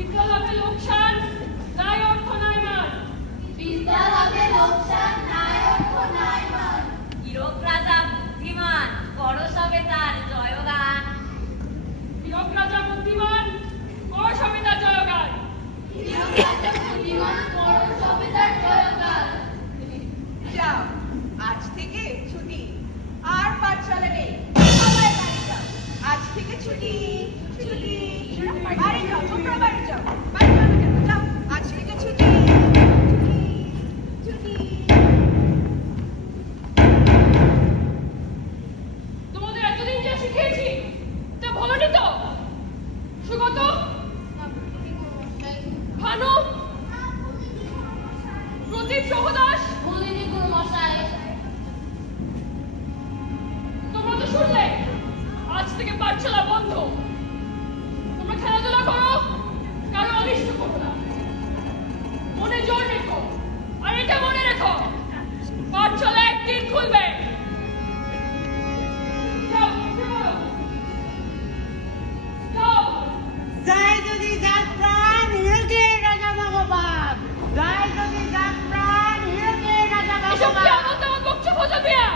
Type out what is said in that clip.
বিদ্যা লাভে লোকসান নাই অর্থ নাই মান। বিদ্যা লাভে লোকসান নাই অর্থ নাই মান। হীরক রাজা বুদ্ধিমান করো সবে তার জয়গান। হীরক রাজা বুদ্ধিমান করো সবে তার জয়গান। হীরক রাজা বুদ্ধিমান করো সবে তার জয়গান। যাও, আজ থেকে ছুটি, আর পাঠশালা নেই, সবাই বাড়ি যাও। আজ থেকে ছুটি ছুটি, বাড়ি যাও, তোমরা বাড়ি যাও। বাড়ি যাও না কেন? যাও, আজ থেকে ছুটি ছুটি ছুটি। তোমাদের এতদিন যা শিখিয়েছি তা ভোলনি তো? সুগত, ভানু, প্রদীপ সহদাস, বলিনি গুরু মশাই। তোমরা তো শুনলে আজ থেকে পাঠশালা বন্ধ। তোমরা খেলাধুলা করো, কারো অনিষ্ট করো না। মনে জোর রেখো, আর এটা মনে রেখো, পাঠশালা একদিন খুলবে। যাও, যাও, যাও। জয় যদি যার প্রাণ হিরকে রাজা ভগবান, জয় যদি যার প্রাণ হিরকে রাজা এসব কি ভগবান। আমার বকছো খোঁজা পেয়া?